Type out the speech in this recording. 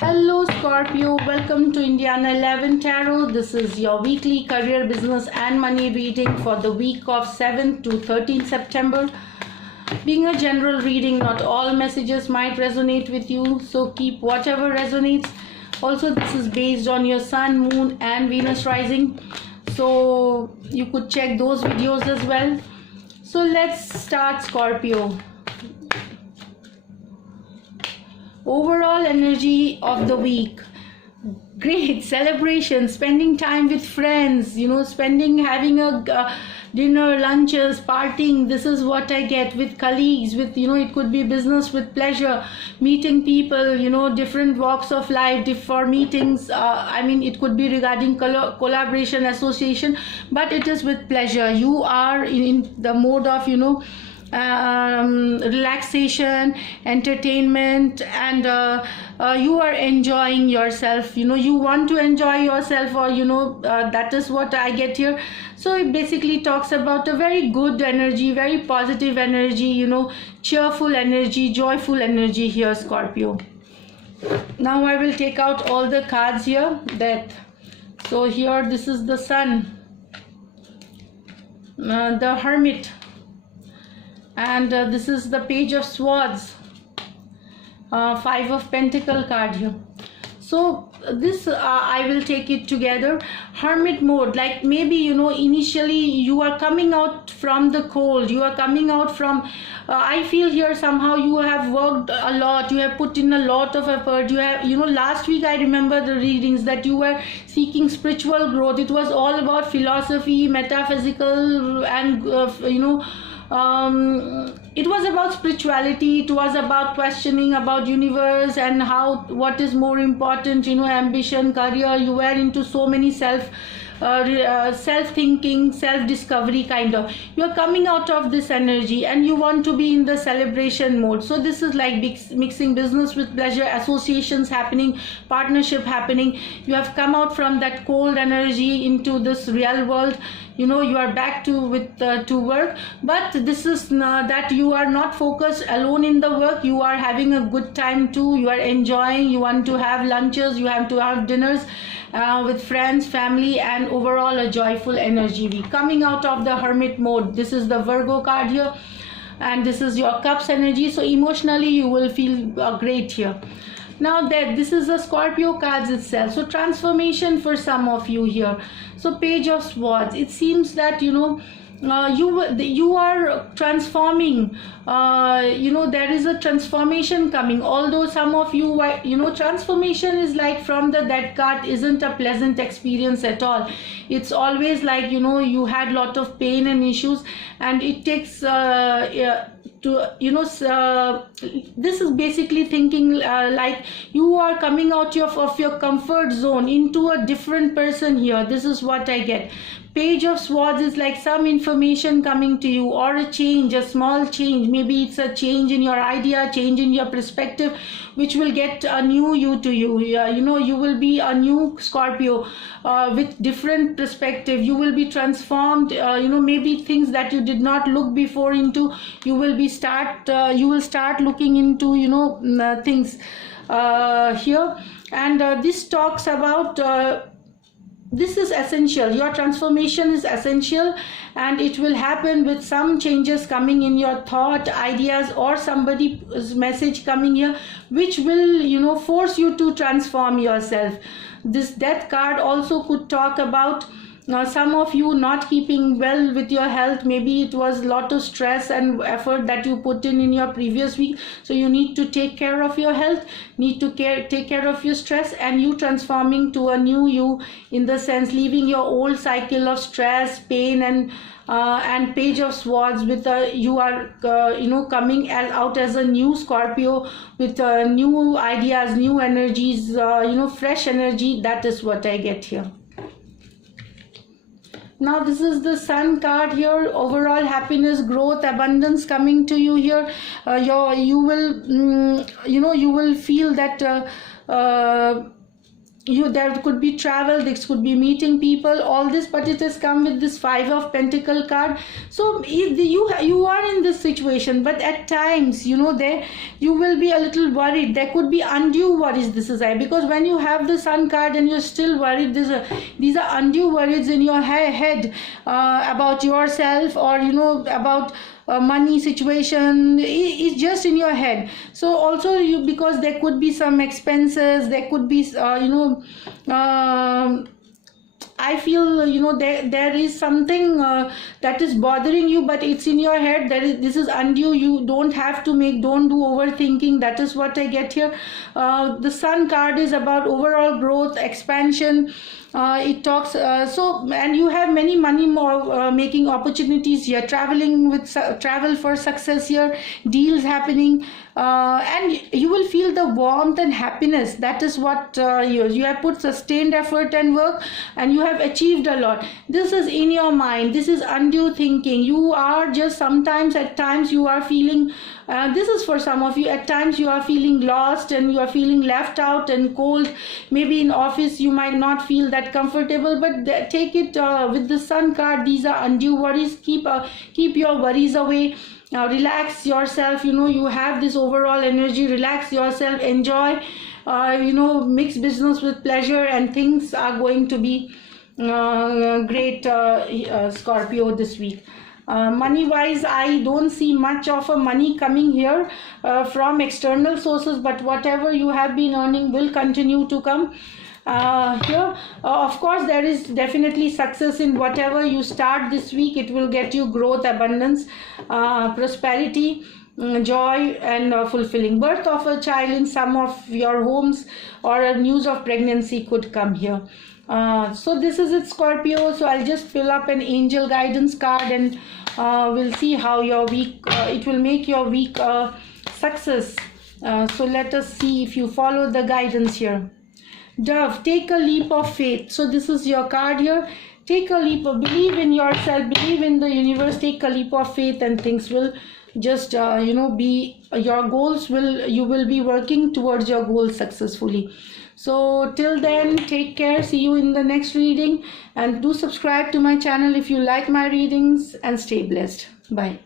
Hello Scorpio, welcome to Indiana 11 Tarot. This is your weekly career, business and money reading for the week of 7th to 13th September. Being a general reading, not all messages might resonate with you, so keep whatever resonates. Also, this is based on your Sun, Moon and Venus rising, so you could check those videos as well. So let's start, Scorpio. Overall energy of the week: great celebration, spending time with friends, having a dinner, lunches, partying. This is what I get with colleagues, with it could be business with pleasure, meeting people, different walks of life for meetings. It could be regarding collaboration, association, but it is with pleasure. You are in the mode of relaxation, entertainment, and you are enjoying yourself. You want to enjoy yourself, or that is what I get here. So it basically talks about a very good energy, very positive energy, cheerful energy, joyful energy here, Scorpio. Now I will take out all the cards here. So here, this is the Sun, the Hermit, and this is the Page of Swords, Five of Pentacle card here. So this I will take it together. Hermit mode, like maybe initially you are coming out from the cold, you are coming out from I feel here somehow you have worked a lot, you have put in a lot of effort. You have last week I remember the readings that you were seeking spiritual growth. It was all about philosophy, metaphysical, and it was about spirituality. It was about questioning about universe and what is more important, ambition, career. You were into so many self-thinking, self-discovery kind of. You are coming out of this energy and you want to be in the celebration mode. So this is like mixing business with pleasure, associations happening, partnership happening. You have come out from that cold energy into this real world. You are back to work, but this is that you are not focused alone in the work. You are having a good time too. You are enjoying. You want to have lunches, you have to have dinners with friends, family, and overall a joyful energy. We coming out of the Hermit mode. This is the Virgo card here, and this is your Cups energy. So emotionally you will feel great here. Now that this is the Scorpio cards itself, so transformation for some of you here. So Page of Swords, it seems that you are transforming. There is a transformation coming, although some of you transformation is like from that card isn't a pleasant experience at all. It's always like you had lot of pain and issues, and it takes this is basically thinking like you are coming out of your comfort zone into a different person here. This is what I get. Page of Swords is like some information coming to you, or a change, a small change. Maybe it's a change in your idea, change in your perspective, which will get a new you to you. You will be a new Scorpio with different perspective. You will be transformed. Maybe things that you did not look before into, you will start looking into things here. And this talks about this is essential. Your transformation is essential, and it will happen with some changes coming in your thought, ideas, or somebody's message coming here, which will force you to transform yourself. This Death card also could talk about some of you not keeping well with your health. Maybe it was a lot of stress and effort that you put in your previous week, so you need to take care of your health, need to take care of your stress, and you transforming to a new you, in the sense leaving your old cycle of stress, pain, and Page of Swords with you are coming out as a new Scorpio with new ideas, new energies, fresh energy. That is what I get here. Now this is the Sun card here. Overall happiness, growth, abundance coming to you here. You will feel that there could be travel, this could be meeting people, all this, but it has come with this Five of Pentacle card. So you are in this situation, but at times, you know, there you will be a little worried. There could be undue worries. This is because when you have the Sun card and you're still worried, these are undue worries in your head about yourself, or you know, about money situation is just in your head. So also because there could be some expenses, there could be I feel, you know, there is something that is bothering you, but it's in your head. This is undue. You don't have to don't do overthinking. That is what I get here. The Sun card is about overall growth, expansion. It talks and you have many money making opportunities here, travel for success here, deals happening, and you will feel the warmth and happiness. That is what you have put sustained effort and work, and you have achieved a lot. This is in your mind. This is undue thinking. You are just at times you are feeling, this is for some of you, at times you are feeling lost and you are feeling left out and cold. Maybe in office you might not feel that comfortable, but take it with the Sun card. These are undue worries. Keep your worries away. Relax yourself. You know, you have this overall energy. Relax yourself, enjoy, you know, mix business with pleasure, and things are going to be great, Scorpio, this week. Money wise, I don't see much of a money coming here from external sources, but whatever you have been earning will continue to come here. Of course, there is definitely success in whatever you start this week. It will get you growth, abundance, prosperity, joy, and fulfilling. Birth of a child in some of your homes, or a news of pregnancy could come here. So this is it, Scorpio. So I'll just fill up an angel guidance card, and we'll see how your week, it will make your week success. So let us see if you follow the guidance here. Dove, take a leap of faith. So this is your card here. Take a leap of, believe in yourself, believe in the universe, take a leap of faith, and things will just you know, be your goals, you will be working towards your goals successfully. So till then, take care. See you in the next reading, and do subscribe to my channel if you like my readings, and stay blessed. Bye.